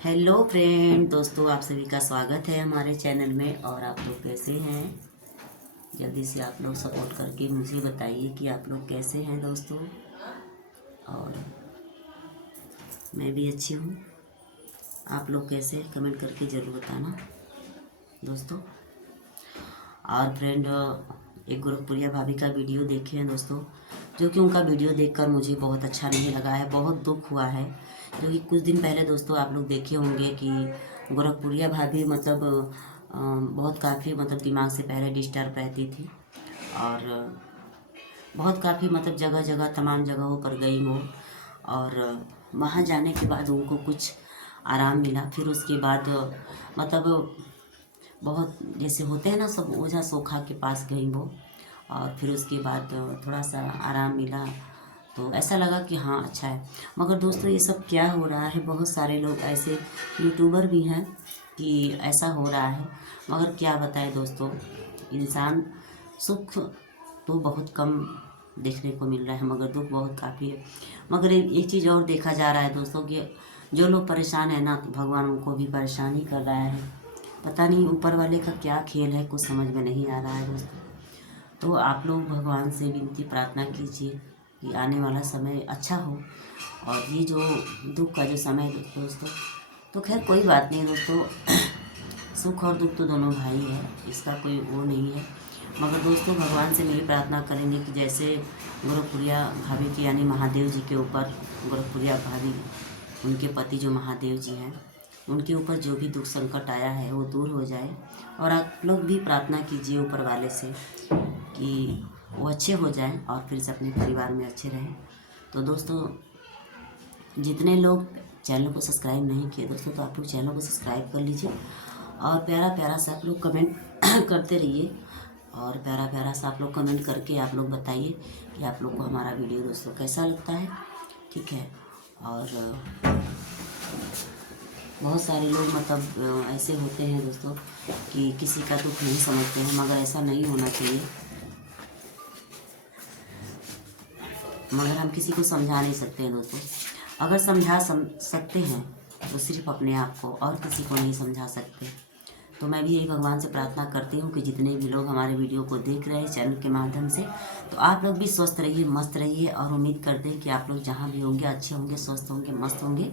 Hello friend दोस्तों, आप सभी का स्वागत है हमारे चैनल में। और आप लोग कैसे हैं? जल्दी से आप लोग सपोर्ट करके मुझे बताइए कि आप लोग कैसे हैं दोस्तों। और मैं भी अच्छी हूँ। आप लोग कैसे हैं कमेंट करके ज़रूर बताना दोस्तों। और फ्रेंड, एक गोरखपुरिया भाभी का वीडियो देखे हैं दोस्तों, जो कि उनका वीडियो देखकर मुझे बहुत अच्छा नहीं लगा है, बहुत दुख हुआ है। जो कि कुछ दिन पहले दोस्तों आप लोग देखे होंगे कि गोरखपुरिया भाभी मतलब बहुत काफ़ी मतलब दिमाग से पहले डिस्टर्ब रहती थी। और बहुत काफ़ी मतलब जगह जगह तमाम जगहों पर गई वो। और वहाँ जाने के बाद उनको कुछ आराम मिला। फिर उसके बाद मतलब बहुत जैसे होते हैं ना, सब ओझा सोखा के पास गई वो। और फिर उसके बाद थोड़ा सा आराम मिला तो ऐसा लगा कि हाँ अच्छा है। मगर दोस्तों ये सब क्या हो रहा है, बहुत सारे लोग ऐसे यूट्यूबर भी हैं कि ऐसा हो रहा है। मगर क्या बताएं दोस्तों, इंसान सुख तो बहुत कम देखने को मिल रहा है, मगर दुख बहुत काफ़ी है। मगर एक चीज़ और देखा जा रहा है दोस्तों कि जो लोग परेशान है ना, तो भगवान उनको भी परेशान ही कर रहा है। पता नहीं ऊपर वाले का क्या खेल है, कुछ समझ में नहीं आ रहा है दोस्तों। तो आप लोग भगवान से विनती प्रार्थना कीजिए कि आने वाला समय अच्छा हो। और ये जो दुख का जो समय है दोस्तों, तो खैर कोई बात नहीं दोस्तों, सुख और दुख तो दोनों भाई है, इसका कोई वो नहीं है। मगर दोस्तों भगवान से मेरी प्रार्थना करेंगे कि जैसे गोरखपुरिया भाभी की यानी महादेव जी के ऊपर, गोरखपुरिया भाभी उनके पति जो महादेव जी हैं, उनके ऊपर जो भी दुख संकट आया है वो दूर हो जाए। और आप लोग भी प्रार्थना कीजिए ऊपर वाले से कि वो अच्छे हो जाएं और फिर से अपने परिवार में अच्छे रहें। तो दोस्तों, जितने लोग चैनल को सब्सक्राइब नहीं किए दोस्तों, तो आप लोग चैनल को सब्सक्राइब कर लीजिए। और प्यारा प्यारा सा आप लोग कमेंट करते रहिए। और प्यारा प्यारा सा आप लोग कमेंट करके आप लोग बताइए कि आप लोग को हमारा वीडियो दोस्तों कैसा लगता है, ठीक है। और बहुत सारे लोग मतलब ऐसे होते हैं दोस्तों कि किसी का दुख नहीं समझते हैं, मगर ऐसा नहीं होना चाहिए। मगर हम किसी को समझा नहीं सकते हैं दोस्तों। अगर सकते हैं तो सिर्फ अपने आप को, और किसी को नहीं समझा सकते। तो मैं भी यही भगवान से प्रार्थना करती हूँ कि जितने भी लोग हमारे वीडियो को देख रहे हैं चैनल के माध्यम से, तो आप लोग भी स्वस्थ रहिए, मस्त रहिए। और उम्मीद करते हैं कि आप लोग जहाँ भी होंगे अच्छे होंगे, स्वस्थ होंगे, मस्त होंगे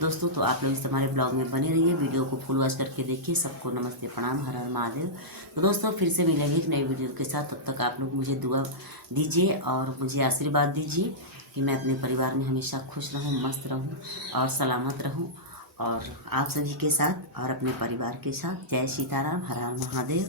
दोस्तों। तो आप लोग इस हमारे ब्लॉग में बने रहिए, वीडियो को फुल वॉच करके देखिए। सबको नमस्ते, प्रणाम, हर हर महादेव। तो दोस्तों फिर से मिलेंगे एक नई वीडियो के साथ। तब तक आप लोग मुझे दुआ दीजिए और मुझे आशीर्वाद दीजिए कि मैं अपने परिवार में हमेशा खुश रहूँ, मस्त रहूँ और सलामत रहूँ। और आप सभी के साथ और अपने परिवार के साथ जय सीताराम, हर हर महादेव।